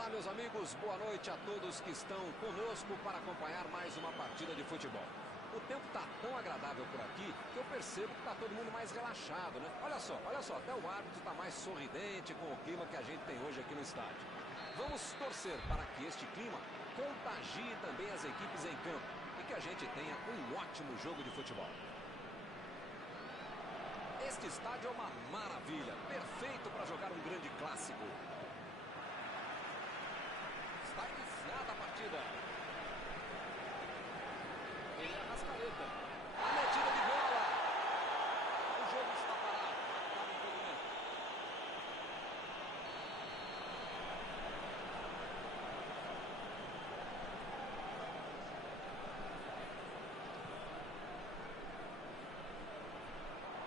Olá, meus amigos, boa noite a todos que estão conosco para acompanhar mais uma partida de futebol. O tempo está tão agradável por aqui que eu percebo que está todo mundo mais relaxado, né? Olha só, até o árbitro está mais sorridente com o clima que a gente tem hoje aqui no estádio. Vamos torcer para que este clima contagie também as equipes em campo e que a gente tenha um ótimo jogo de futebol. Este estádio é uma maravilha, perfeito para jogar um grande clássico. Está iniciada a partida. Ele é Arrascaeta. A metida de bola. O jogo está parado. Está no impedimento.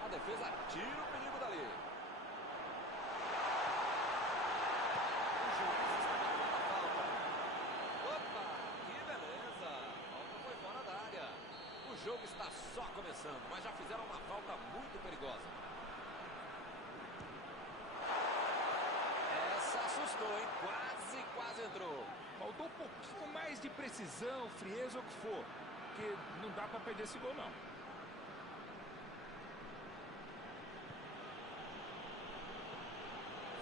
A defesa tira o perigo dali. O juiz está marcando a falta. Opa, que beleza. A falta foi fora da área. O jogo está só começando, mas já fizeram uma falta muito perigosa. Essa assustou, hein? Quase entrou. Faltou um pouquinho mais de precisão, frieza ou o que for. Porque não dá pra perder esse gol, não.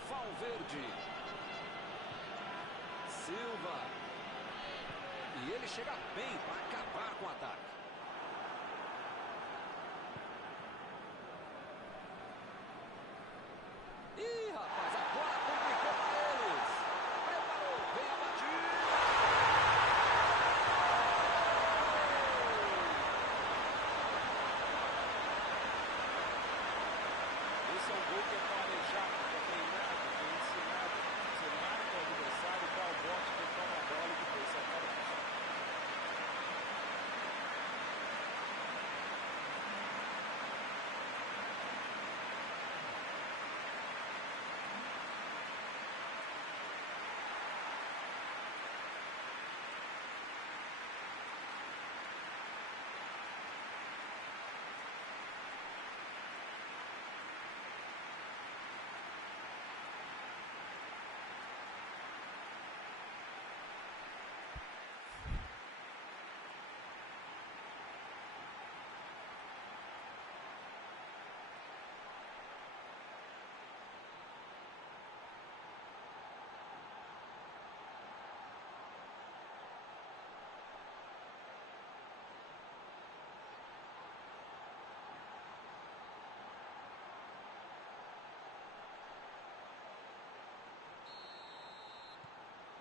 Valverde. Silva. E ele chega bem para acabar com o ataque. Ih, rapaz, agora complicou para eles. Preparou, vem a batida. Esse é um gol que é planejado, que é treinado, que é ensinado. Você marca o adversário, dá o bote, toma a bola e depois você acaba com isso.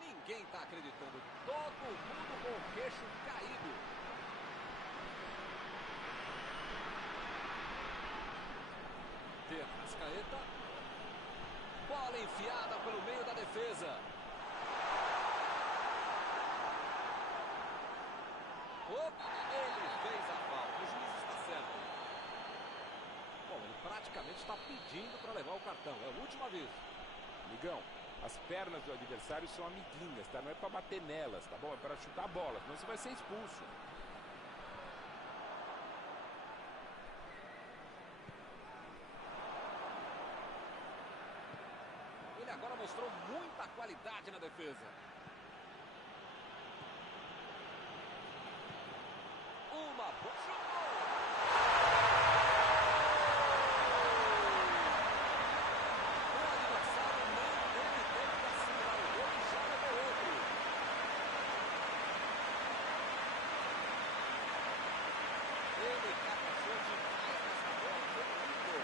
Ninguém está acreditando. Todo mundo com o queixo caído. De Arrascaeta. Bola enfiada pelo meio da defesa. Opa, ele fez a falta. O juiz está certo. Bom, ele praticamente está pedindo para levar o cartão. É o último aviso. Amigão, as pernas do adversário são amiguinhas, tá? Não é pra bater nelas, tá bom? É pra chutar a bola, senão você vai ser expulso. Ele agora mostrou muita qualidade na defesa. Uma boa. Ele caprichou demais nessa bola, foi lindo.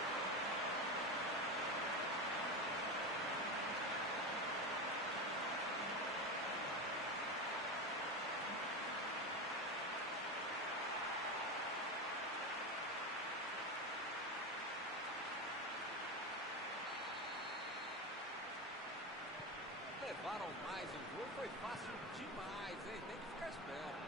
Levaram mais um gol, foi fácil demais, hein? Tem que ficar esperto.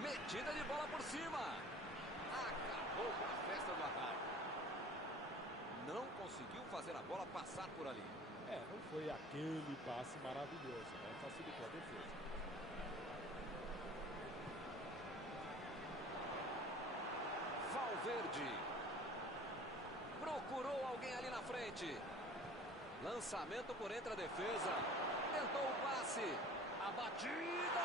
Metida de bola por cima. Acabou com a festa do ataque. Não conseguiu fazer a bola passar por ali. Não foi aquele passe maravilhoso, né? Facilitou a defesa. Valverde. frente. Lançamento por entre a defesa. Tentou o passe. A batida.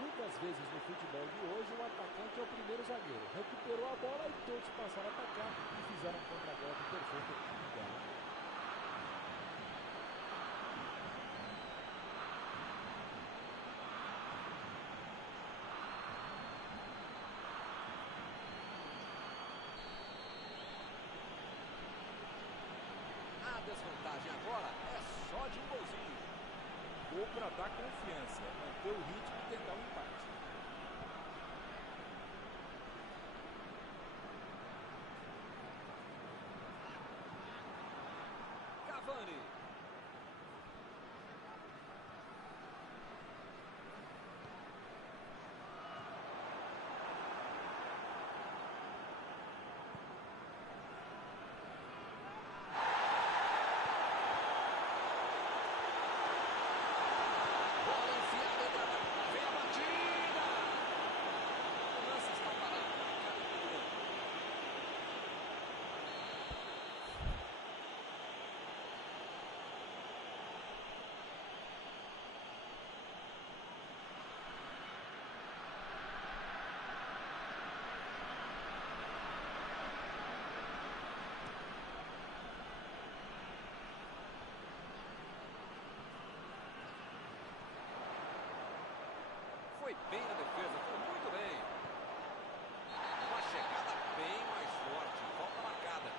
Muitas vezes no futebol de hoje, o atacante é o primeiro zagueiro. Recuperou a bola e todos passaram a atacar e fizeram um contra-golpe perfeito no gol. A desvantagem agora é só de um golzinho. Gol para dar confiança, manter o ritmo e tentar o empate. Cavani. Bola enfiada entre a... Lá vem a batida. O lance está parado. Marcado impedimento. Foi bem na defesa, foi muito bem. Uma chegada bem mais forte. Falta marcada.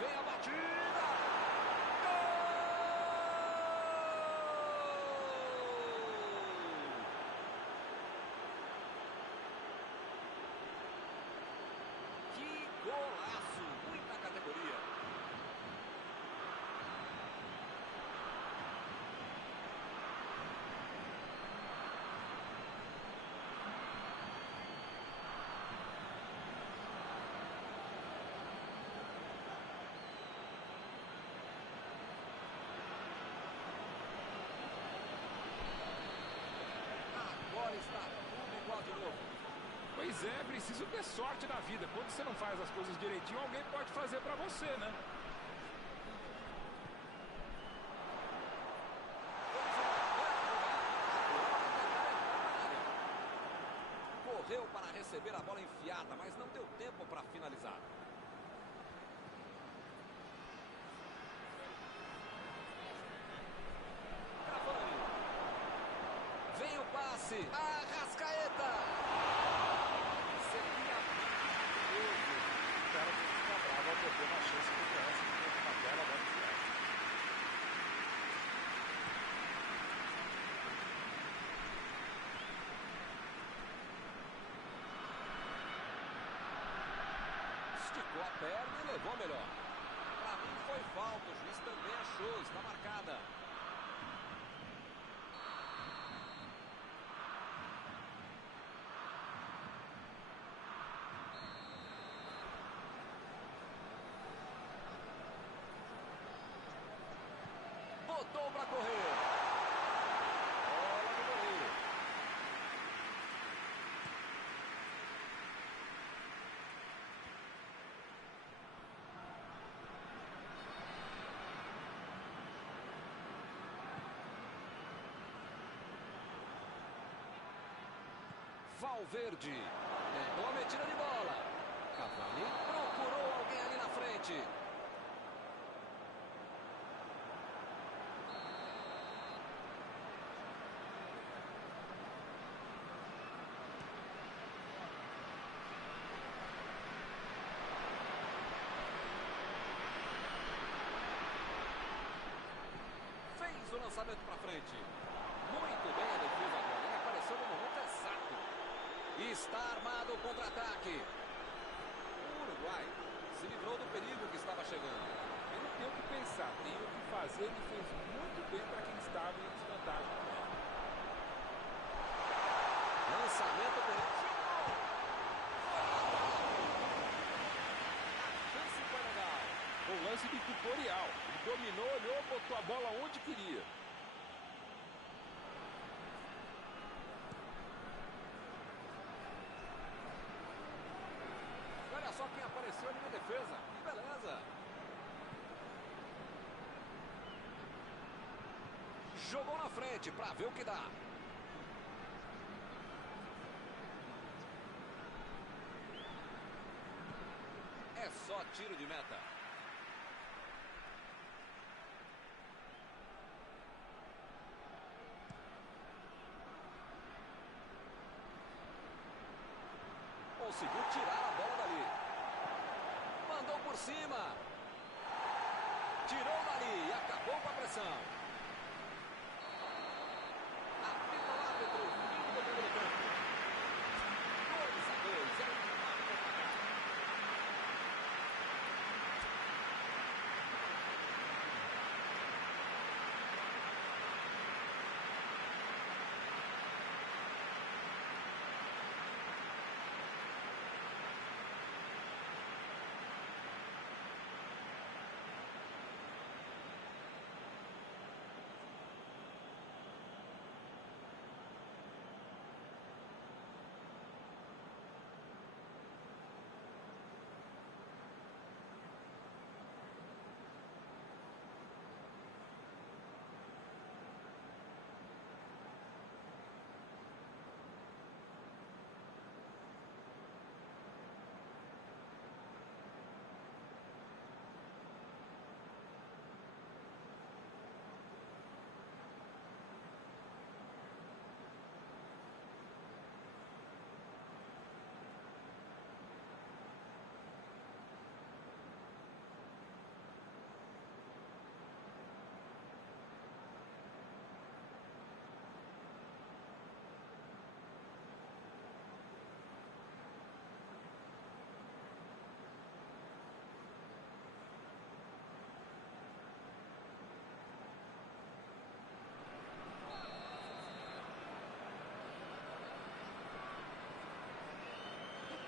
Vem a batida. Gol! Que golaço! Muita categoria. Agora está tudo igual de novo. Pois é, preciso ter sorte na vida. Quando você não faz as coisas direitinho, alguém pode fazer para você, né? Correu para receber a bola enfiada, mas não deu tempo para finalizar. Cavani. Vem o passe. Arrascaeta. Seria maravilhoso. O cara tem que ficar bravo ao perder uma chance de ganância de ter uma bela bola enfiada. Esticou a perna e levou melhor. Para mim foi falta, o juiz também achou, está marcada. Botou para correr. Bola no goleiro. Valverde. Tentou a metida de bola. Cavani procurou alguém ali na frente. Fez o lançamento para frente. Muito bem a defesa agora. Ele apareceu no momento exato. Está armado o contra-ataque. O Uruguai se livrou do perigo que estava chegando. Eu não tenho o que pensar, tenho o que fazer. Ele fez muito bem para quem estava em desvantagem. Lançamento por... lance de tutorial. Ele dominou, olhou, botou a bola onde queria. Olha só quem apareceu ali na defesa. Que beleza. Jogou na frente para ver o que dá. É só tiro de meta. Conseguiu tirar a bola dali. Mandou por cima. Tirou dali e acabou com a pressão. Apita o árbitro. Fim do primeiro tempo. 2-2. É um empate pra cá.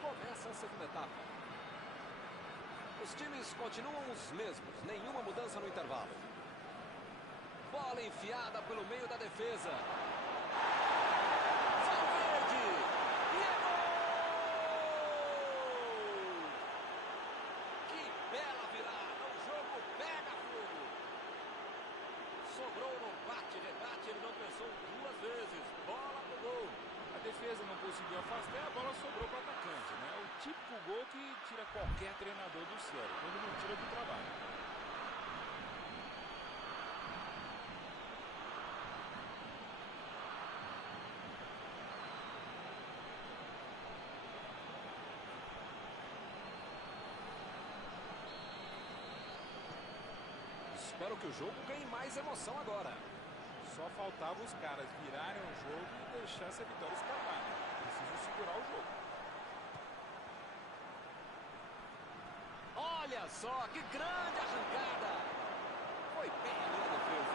Começa a segunda etapa. Os times continuam os mesmos, nenhuma mudança no intervalo. Bola enfiada pelo meio da defesa. Valverde! E é gol! Que bela virada! O jogo pega fogo! Sobrou no bate-rebate, ele não pensou duas vezes. Bola pro gol. A defesa não conseguiu afastar e a bola sobrou para o atacante, né? O típico gol que tira qualquer treinador do sério, quando não tira do trabalho. Espero que o jogo ganhe mais emoção agora. Só faltava os caras virarem o jogo e deixar essa vitória escapar, né? Preciso segurar o jogo. Olha só, que grande arrancada! Foi bem ali na defesa.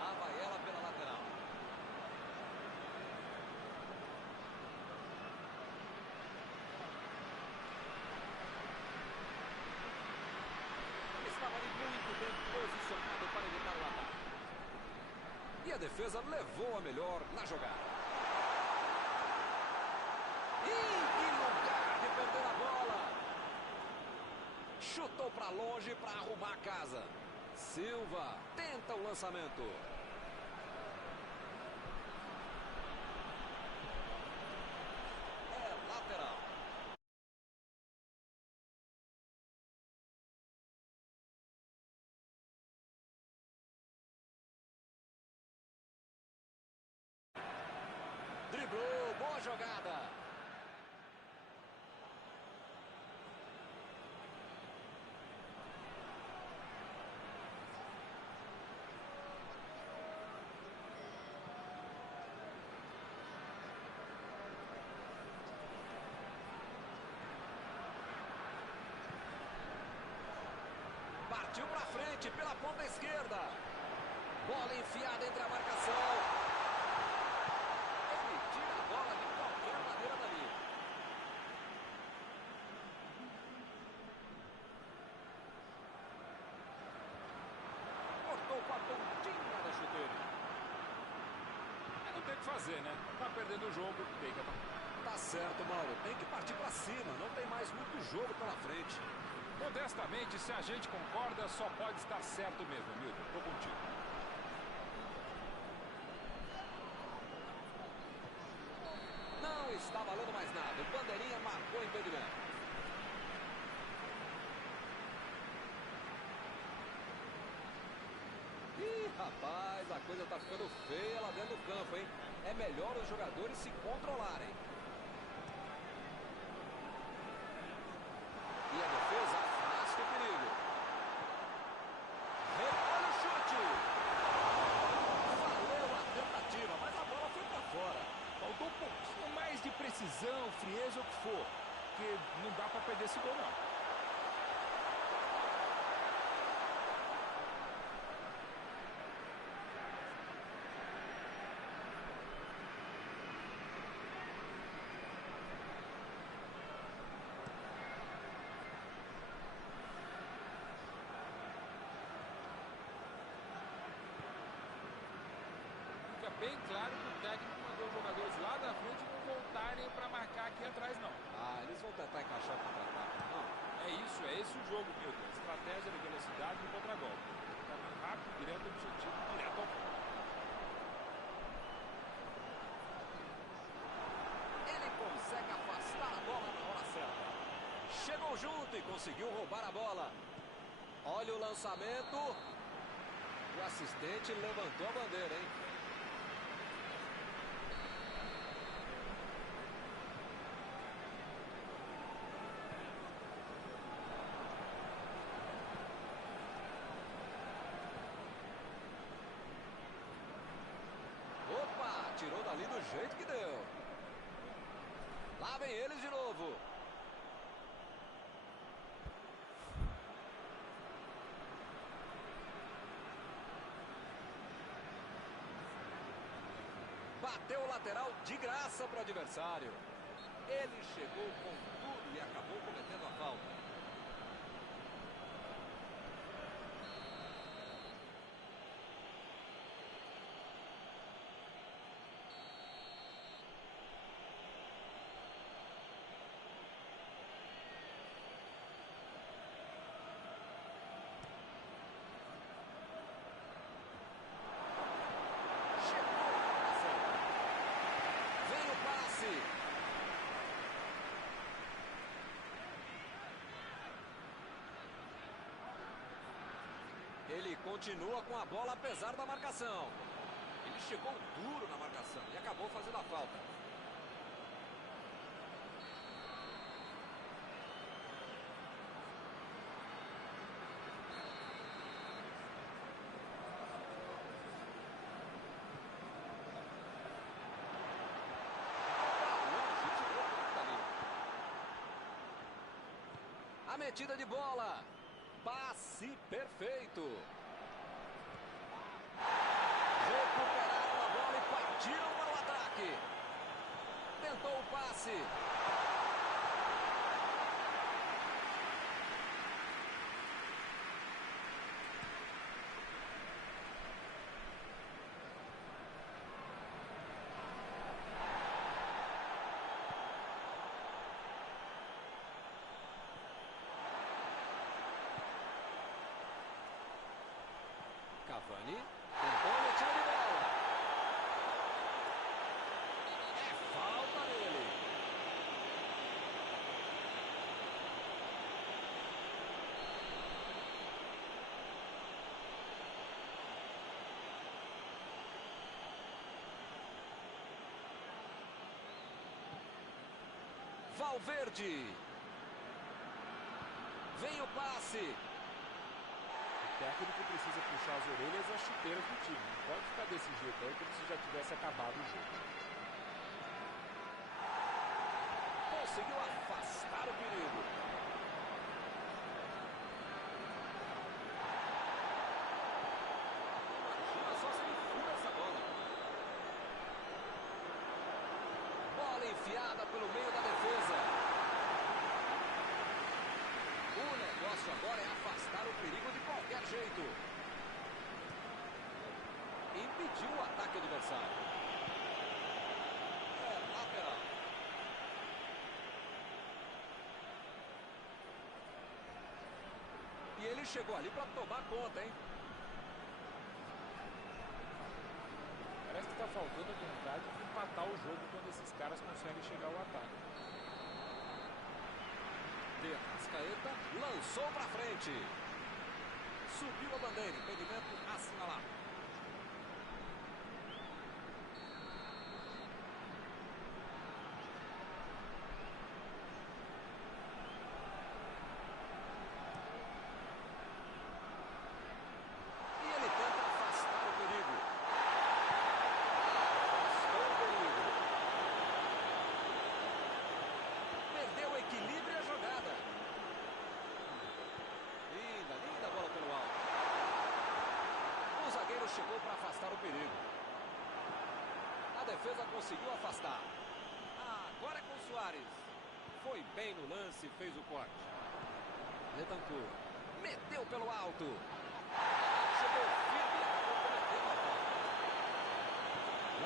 Lá vai ela pela lateral. Estava ali muito bem posicionado para evitar o ataque. E a defesa levou a melhor na jogada. Que lugar de perder a bola! Chutou para longe para arrumar a casa. Silva tenta o lançamento. É lateral. Driblou, boa jogada. Partiu para frente pela ponta esquerda. Bola enfiada entre a marcação. Ele tira a bola de qualquer maneira dali. Cortou com a pontinha da chuteira. Não tem o que fazer, né? Tá perdendo o jogo, tem que atacar. Tá certo, Mauro. Tem que partir para cima. Não tem mais muito jogo pela frente. Modestamente, se a gente concorda, só pode estar certo mesmo, Milton. Tô contigo. Não está valendo mais nada. O bandeirinha marcou o impedimento. Ih, rapaz, a coisa tá ficando feia lá dentro do campo, hein? É melhor os jogadores se controlarem. E a defesa afasta o perigo. Olha o chute. Valeu a tentativa, mas a bola foi para fora. Faltou um pouquinho mais de precisão, frieza, o que for. Porque não dá pra perder esse gol, não. Bem claro que o técnico mandou os jogadores lá da frente não voltarem para marcar aqui atrás, não. Ah, eles vão tentar encaixar o contra-ataque, não? É isso, é esse o jogo, Milton. Estratégia de velocidade no contra-golpe. Caminho rápido, direto ao objetivo, direto ao ponto. Ele consegue afastar a bola na hora certa. Chegou junto e conseguiu roubar a bola. Olha o lançamento. O assistente levantou a bandeira, hein? Tirou dali do jeito que deu. Lá vem eles de novo. Bateu o lateral de graça para o adversário. Ele chegou com tudo e acabou cometendo a falta. Ele continua com a bola apesar da marcação. Ele chegou duro na marcação e acabou fazendo a falta. A metida de bola. Passe perfeito. Recuperaram a bola e partiram para o ataque. Tentou o passe. Cavani tentou a metida de bola. É falta dele. Valverde. Vem o passe. O técnico precisa puxar as orelhas e as chuteiras do time. Não pode ficar desse jeito aí como se já tivesse acabado o jogo. Conseguiu afastar o perigo. pelo meio da defesa. O negócio agora é afastar o perigo de qualquer jeito. Impediu o ataque adversário. É lateral. E ele chegou ali para tomar conta, hein? Parece que está faltando a vontade de empatar o jogo quando esses caras conseguem chegar ao ataque. De Arrascaeta lançou para frente. Subiu a bandeira, impedimento assinalado. Chegou para afastar o perigo. A defesa conseguiu afastar. Agora é com o Suárez. Foi bem no lance e fez o corte. Bentancur meteu pelo alto. Chegou firme e acabou cometendo a falta.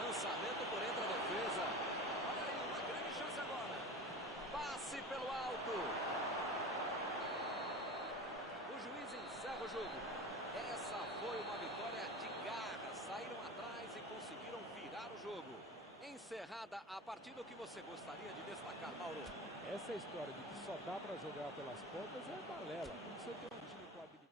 Lançamento por entre a defesa. Olha aí, uma grande chance agora. Passe pelo alto. O juiz encerra o jogo. Essa foi uma vitória de garra. Saíram atrás e conseguiram virar o jogo. Encerrada a partida, o que você gostaria de destacar, Mauro? Essa história de que só dá para jogar pelas pontas é balela. Quando você tem um time com habilidade.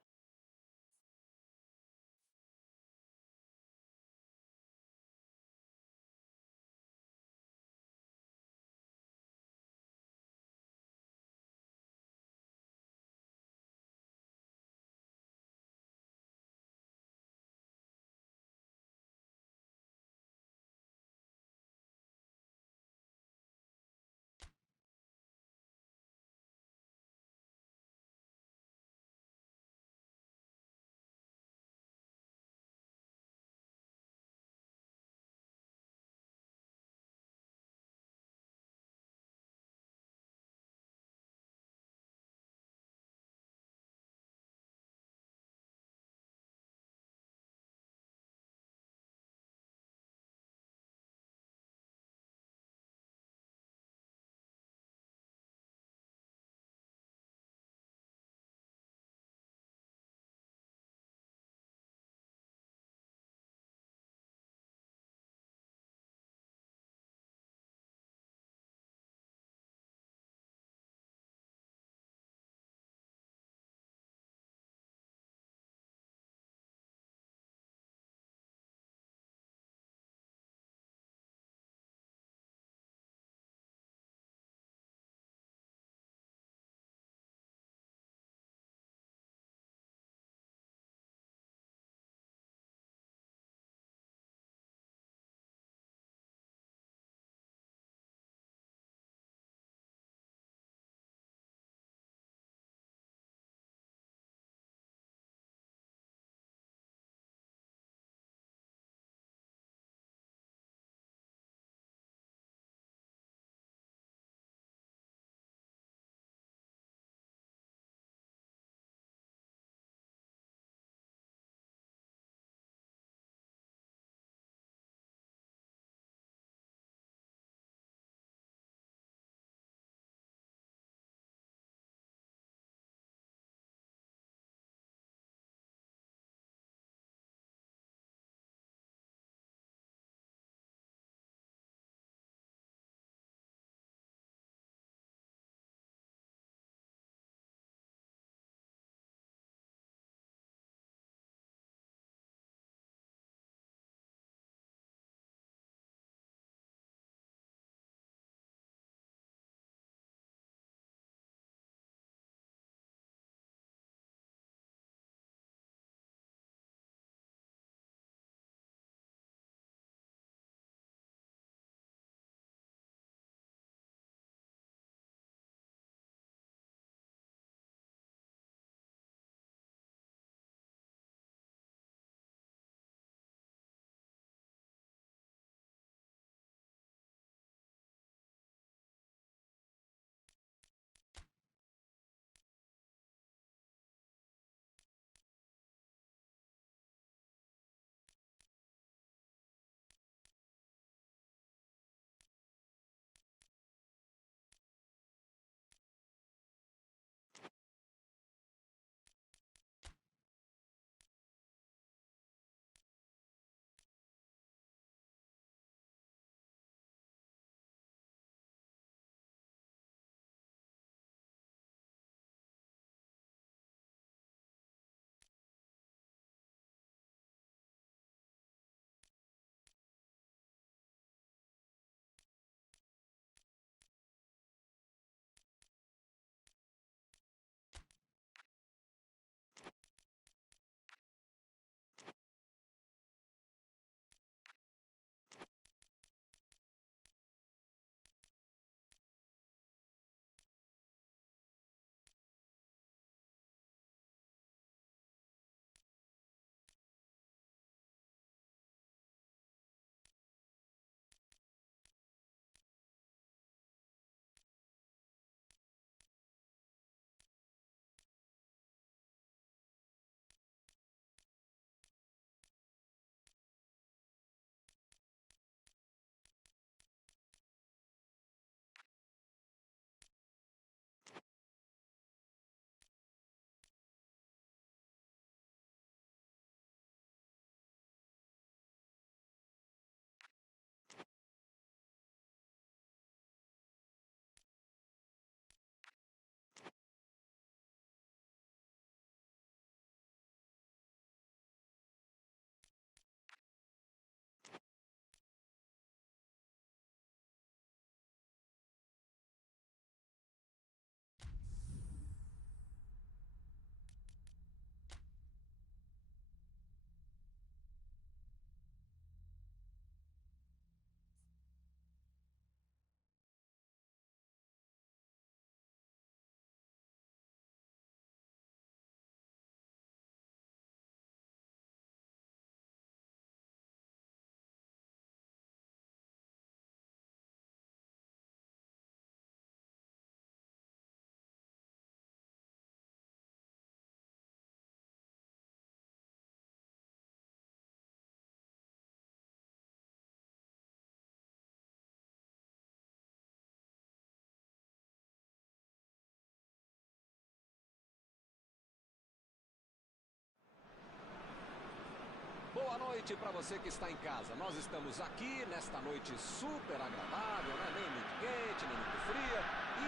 Boa noite para você que está em casa. Nós estamos aqui nesta noite super agradável, né? Nem muito quente, nem muito fria.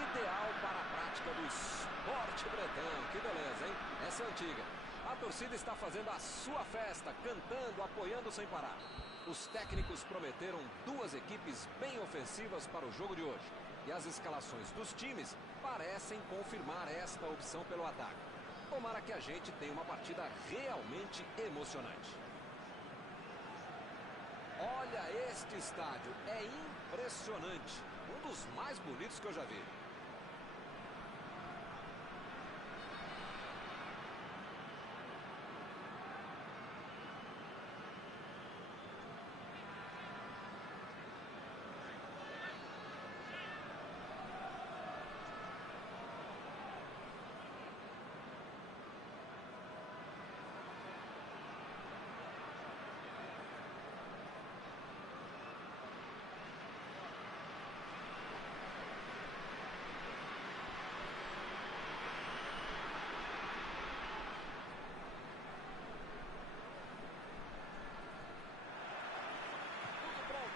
Ideal para a prática do esporte bretão. Que beleza, hein? Essa é antiga. A torcida está fazendo a sua festa, cantando, apoiando sem parar. Os técnicos prometeram duas equipes bem ofensivas para o jogo de hoje. E as escalações dos times parecem confirmar esta opção pelo ataque. Tomara que a gente tenha uma partida realmente emocionante. Olha este estádio, é impressionante. Um dos mais bonitos que eu já vi.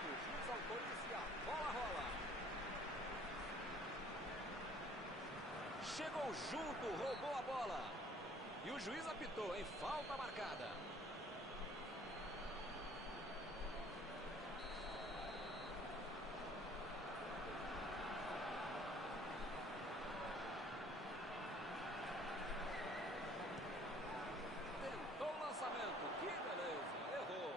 Juiz autoriza e a bola rola. Chegou junto, roubou a bola. E o juiz apitou em falta marcada. Tentou o lançamento, que beleza, errou.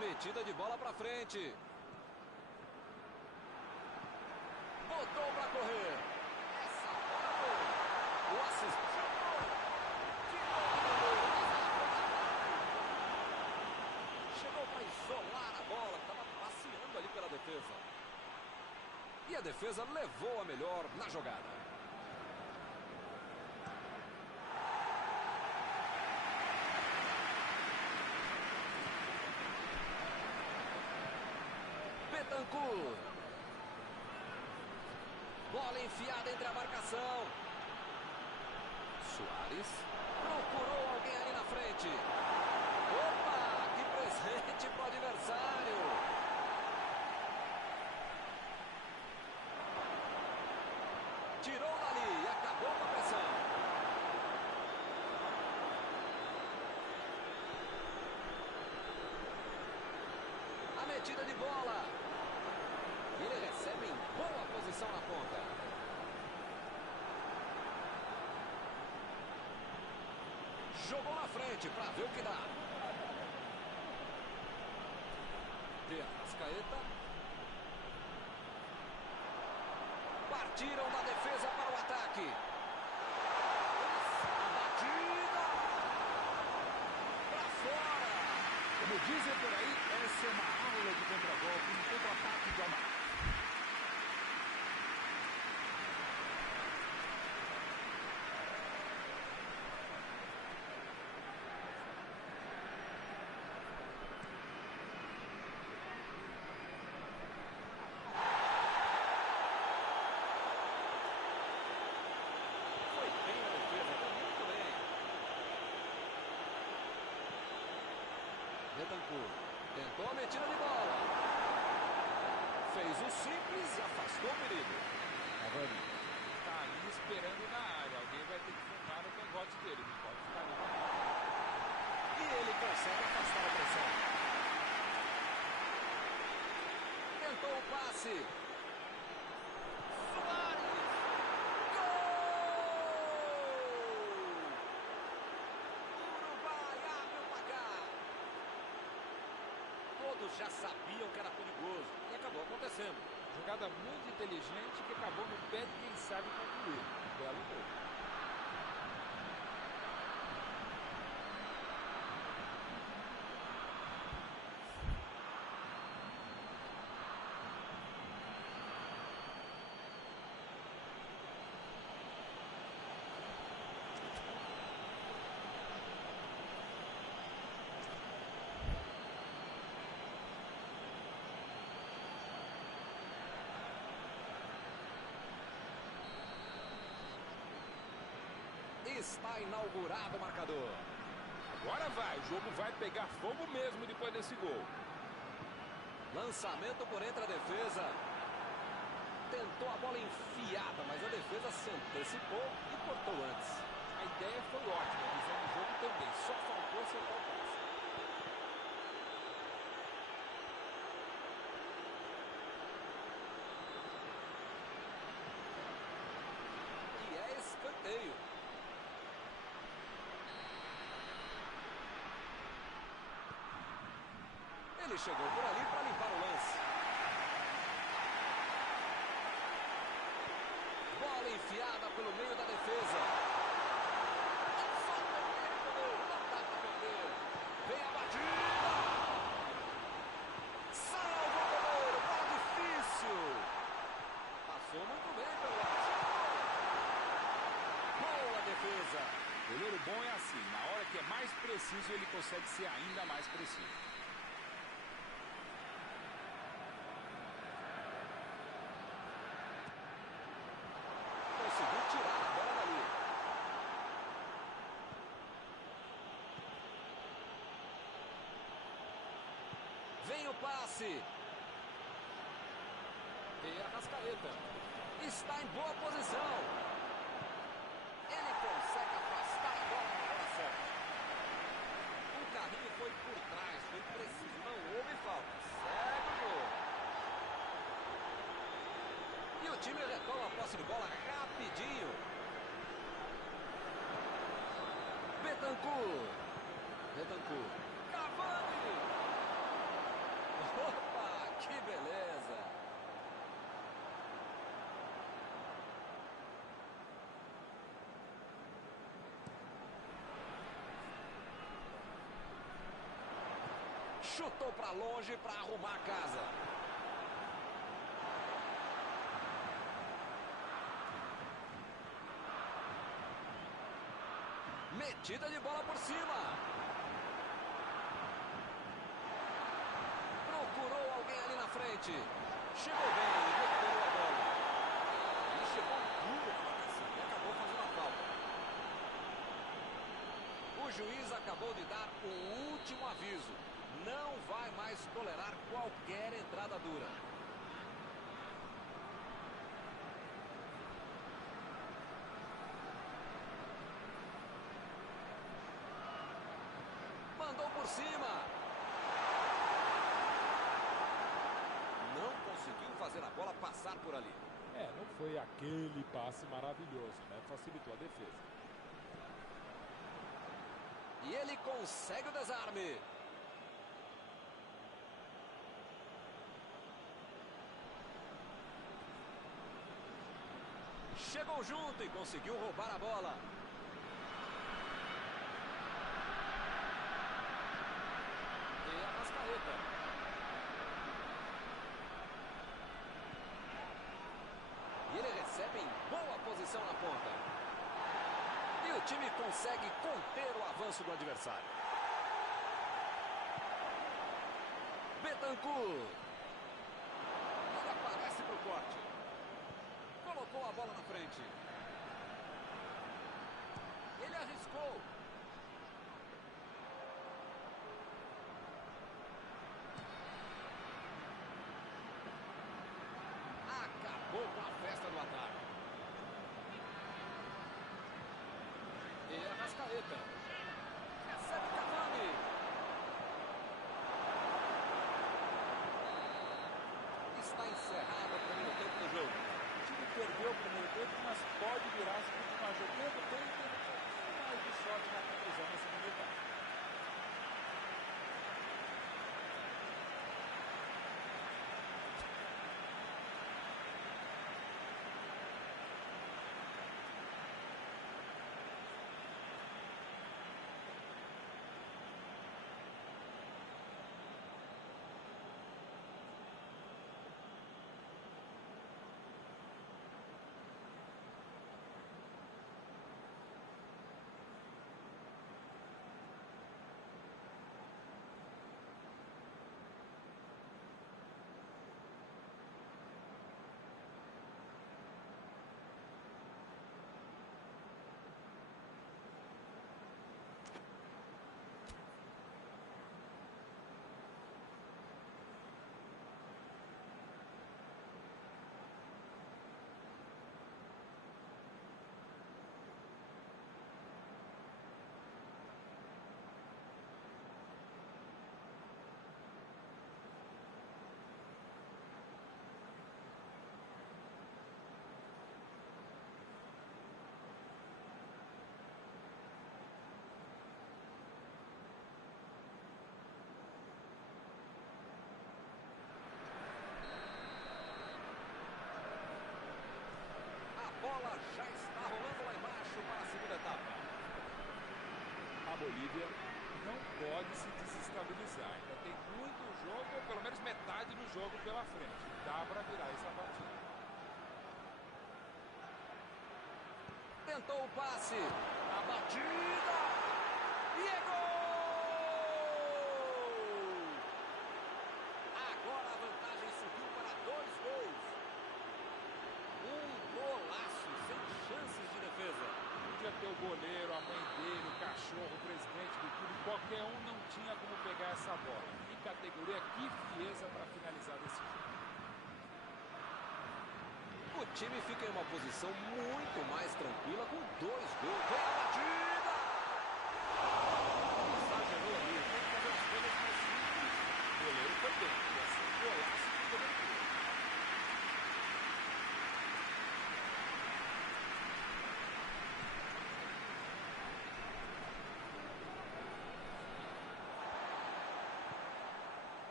Metida de bola pra frente. Botou pra correr. Essa bola boa. O assist chutou. Chegou pra isolar a bola. Tava passeando ali pela defesa. E a defesa levou a melhor na jogada. Betancur. Bola enfiada entre a marcação. Soares procurou alguém ali na frente. Opa, que presente pro adversário. Tirou dali e acabou com a pressão. A metida de bola. Ele recebe em boa posição na ponta. Jogou na frente para ver o que dá. De Arrascaeta. Partiram da defesa para o ataque. A batida. Para fora. Como dizem por aí, essa é uma aula de contragolpe, um contra-ataque de alma. Foi bem na defesa, foi muito bem. Betancur tentou a metida de bola. Fez o simples e afastou o perigo. Cavani. Tá ali esperando na área. Alguém vai ter que fundar o cangote dele. Não pode ficar ali. E ele consegue afastar a pressão. Tentou o passe. Soares. Gol! Uruguai abre o placar. Todos já sabiam que era perigoso e acabou acontecendo. Jogada muito inteligente que acabou no pé de quem sabe concluir. Belo gol. Está inaugurado o marcador. Agora vai, o jogo vai pegar fogo mesmo depois desse gol. Lançamento por entre a defesa. Tentou a bola enfiada, mas a defesa se antecipou e cortou antes. A ideia foi ótima, a visão do jogo também. Só faltou acertar o passe. E é escanteio. Ele chegou por ali para limpar o lance. Bola enfiada pelo meio da defesa. Só perder o gol, não dá para perder. Vem a batida. Salva o goleiro, bola difícil. Passou muito bem pelo lado. Boa defesa. Goleiro bom é assim, na hora que é mais preciso, ele consegue ser ainda mais preciso. Conseguiu tirar a bola dali. Vem o passe. Vem a Arrascaeta. Está em boa posição. Ele consegue afastar a bola na hora certa. O carrinho foi por trás, foi preciso. Não houve falta. Segue o gol. E o time retoma a posse de bola rapidinho. Betancur. Cavani. Opa, que beleza. Chutou para longe para arrumar a casa. Metida de bola por cima. Procurou alguém ali na frente. Chegou bem, recuperou a bola. E chegou duro na marcação e acabou fazendo a falta. O juiz acabou de dar o último aviso. Não vai mais tolerar qualquer entrada dura. Mandou por cima. Não conseguiu fazer a bola passar por ali. Não foi aquele passe maravilhoso, né? Facilitou a defesa. E ele consegue o desarme. Chegou junto e conseguiu roubar a bola. E a Arrascaeta. E ele recebe em boa posição na ponta. E o time consegue conter o avanço do adversário. Betancur. Ele aparece para o corte. Colocou a bola na frente. Ele arriscou. Acabou com a festa do ataque. E a Arrascaeta. Recebe Cavani. Está encerrado o primeiro tempo do jogo. O time perdeu o primeiro tempo, mas pode virar se continuar jogando bem e tendo um pouquinho mais de sorte pelo menos metade do jogo pela frente. Dá para virar essa partida. Tentou o passe. A batida. E é gol! Agora a vantagem subiu para 2 gols. Um golaço, sem chances de defesa. Podia ter o goleiro, a mãe dele, o cachorro, o presidente do clube. Qualquer um não tinha como pegar essa bola. Que categoria, que frieza para finalizar desse jogo. O time fica em uma posição muito mais tranquila com 2 gols. Vem a batida! Exagerou ali, tem que fazer as coisas mais simples. O goleiro foi bem, e assim golaço de cobertura.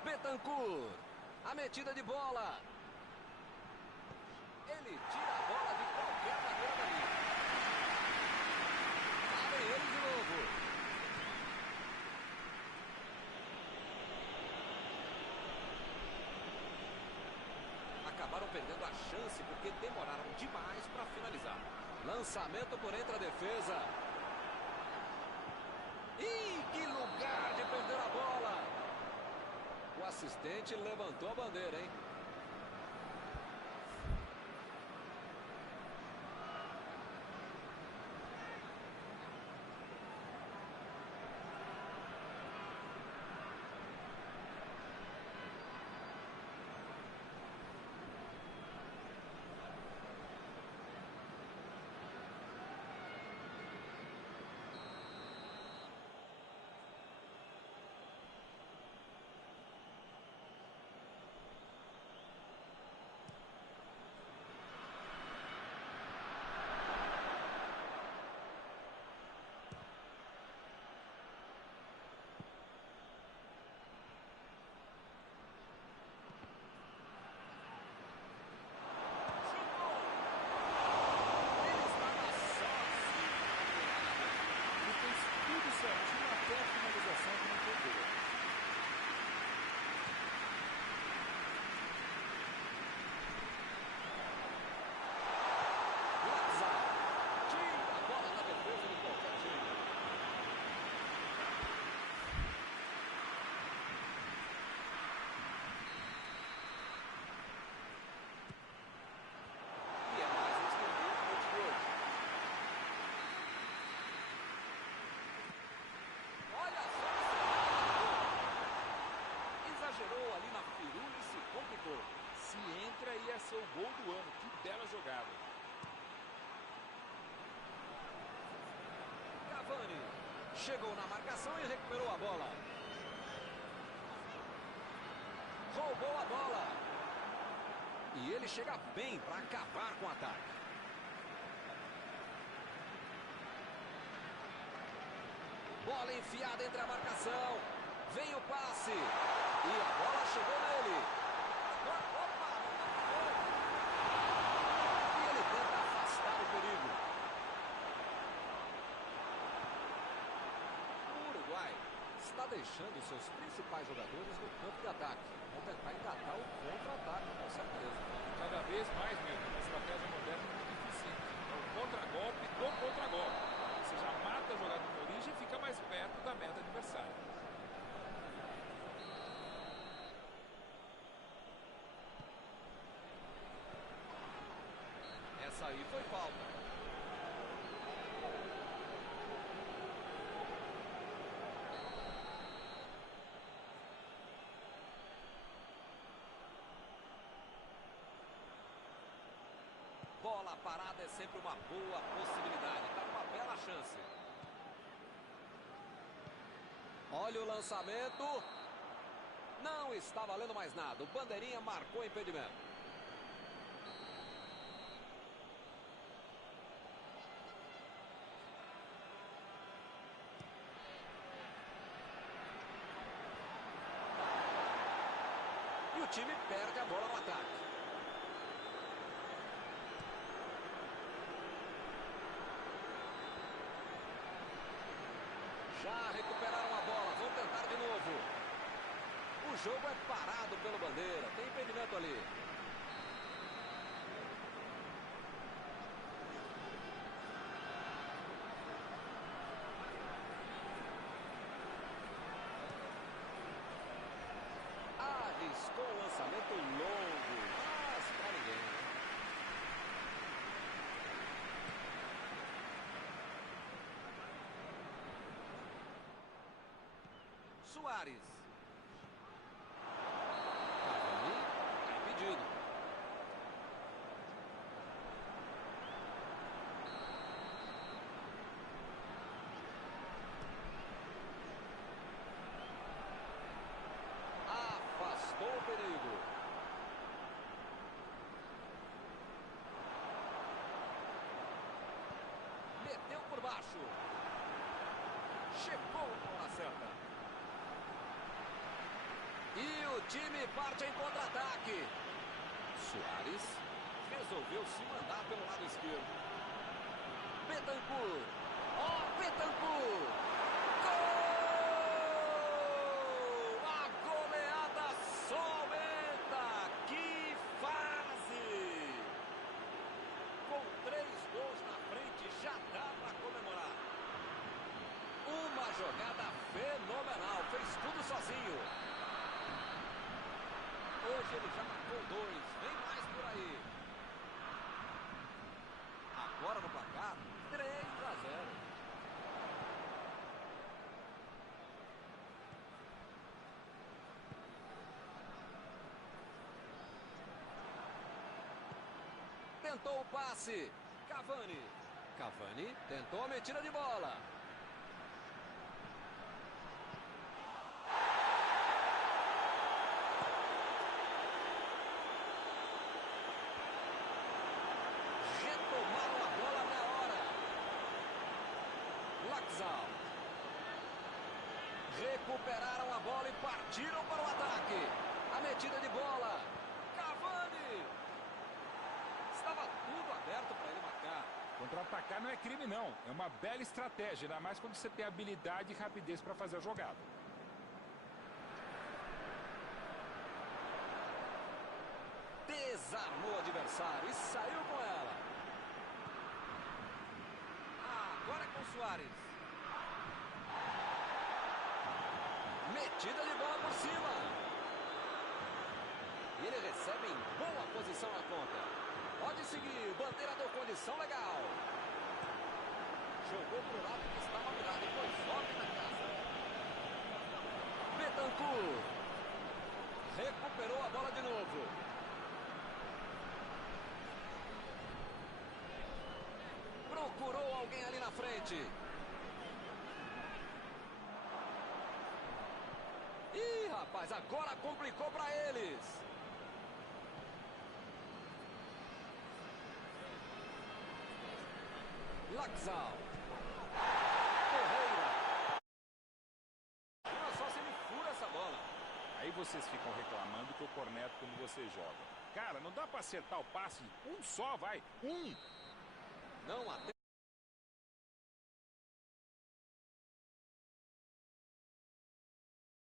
Bentancur, a metida de bola. Ele tira a bola de qualquer maneira dali. Lá vem ele de novo. Acabaram perdendo a chance porque demoraram demais para finalizar. Lançamento por entre a defesa. Ih, que lugar de perder a bola. O assistente levantou a bandeira, hein? Ia ser o gol do ano. Que bela jogada. Cavani chegou na marcação e recuperou a bola. Roubou a bola. E ele chega bem para acabar com o ataque. Bola enfiada entre a marcação. Vem o passe. E a bola chegou nele. Opa! E ele tenta afastar o perigo. O Uruguai está deixando seus principais jogadores no campo de ataque. Vão tentar engatar o contra-ataque, com certeza. Cada vez mais, Milton, uma estratégia moderna muito eficiente. É o contra-golpe do contra-golpe. Você já mata a jogada de origem e fica mais perto da meta adversária. Essa aí foi falta. Bola parada é sempre uma boa possibilidade. Está uma bela chance. Olha o lançamento. Não está valendo mais nada. O bandeirinha marcou impedimento. E o time perde a bola no ataque. Já recuperaram a bola, vão tentar de novo. O jogo é parado pelo bandeira. Tem impedimento ali. Arriscou um lançamento longo, mas para ninguém. Suárez. Cavani, tá impedido. Afastou o perigo. Meteu por baixo. Chegou com a certa. E o time parte em contra-ataque. Suárez resolveu se mandar pelo lado esquerdo. Bentancur. Ó, Bentancur. Gol! A goleada só aumenta. Que fase! Com 3 gols na frente, já dá para comemorar. Uma jogada fenomenal. Fez tudo sozinho. Hoje ele já marcou 2, vem mais por aí. Agora no placar, 3-0. Tentou o passe. Cavani. Cavani tentou a metida de bola. Recuperaram a bola e partiram para o ataque. A metida de bola. Cavani. Estava tudo aberto para ele marcar. Contra-atacar não é crime, não. É uma bela estratégia, ainda mais quando você tem habilidade e rapidez para fazer a jogada. Desarmou o adversário e saiu com ela. Agora é com o Suárez. Metida de bola por cima. E ele recebe em boa posição na ponta. Pode seguir, o bandeira deu condição legal. Jogou pro lado que estava virado e foi forte na casa. Bentancur. Recuperou a bola de novo. Procurou alguém ali na frente. Ih, rapaz, agora complicou para eles. Laxal. Correia. Olha só se ele fura essa bola. Aí vocês ficam reclamando que eu corneto quando você joga. Cara, não dá para acertar o passe. Um só, vai. Um. Não atende.